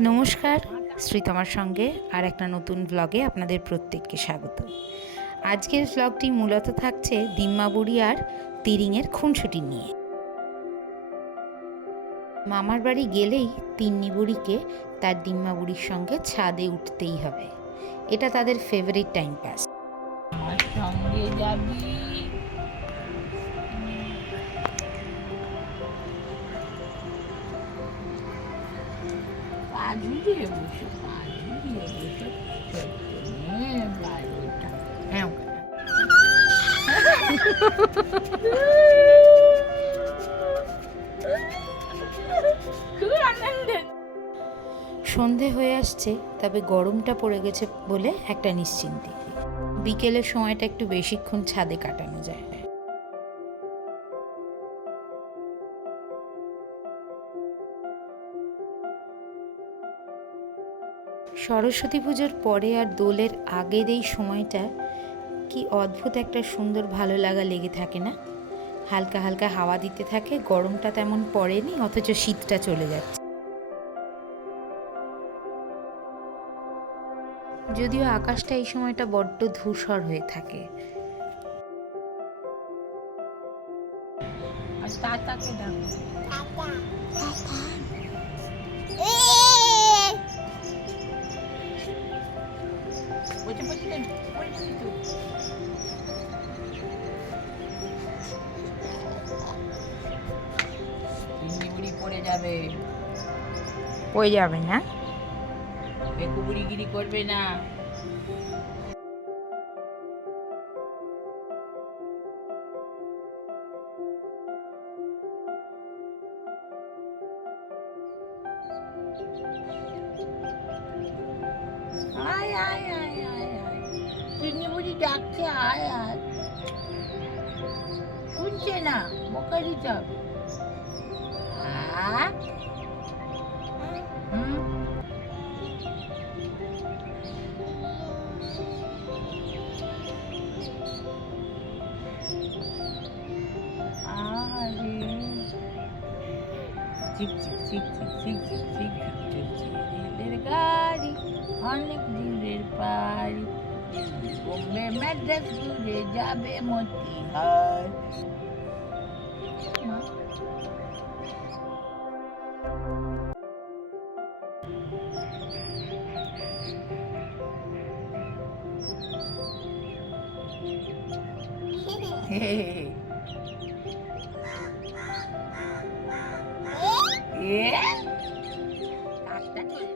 নমস্কার শ্রীতমার সঙ্গে আর একটা নতুন ব্লগে আপনাদের প্রত্যেককে স্বাগত। আজকের ব্লগটি মূলত থাকছে দিম্মাবুড়ি আর তিরিংয়ের খুনসুটি নিয়ে। মামার বাড়ি গেলেই তিন্নি বুড়িকে তার দিম্মাবুড়ির সঙ্গে ছাদে উঠতেই হবে। এটা তাদের ফেভারিট টাইম পাস আমার সঙ্গে যাবি? সন্ধে হয়ে আসছে, তবে গরমটা পড়ে গেছে বলে একটা নিশ্চিন্তি। বিকেলের সময়টা একটু বেশিক্ষণ ছাদে কাটানো যায়। সরস্বতী পুজোর পরে আর দোলের আগের এই সময়টা কি অদ্ভুত একটা সুন্দর ভালো লাগা লেগে থাকে না? হালকা হালকা হাওয়া দিতে থাকে গরমটা তেমন পড়েনি অথচ শীতটা চলে যাচ্ছে। যদিও আকাশটা এই সময়টা বড্ড ধূসর হয়ে থাকে। আর তাতাকে ডাকো। পড়ে যাবে। পড়ে যাবে না? বেকু বুড়ি গিরি করবে না। আয় আয় আয় আয় আয়। তিন্নি বুড়ি ডাকছে আয় আয়। শুনছে না বোকা দিতে হবে tá? Hum. Ah, gente. Tic, tic, tic, tic, tic, tic, tic, Delgari, anek dure pari. Bombe medes dure jabe moti hai. 헤헤헤. 예? 따뜻해.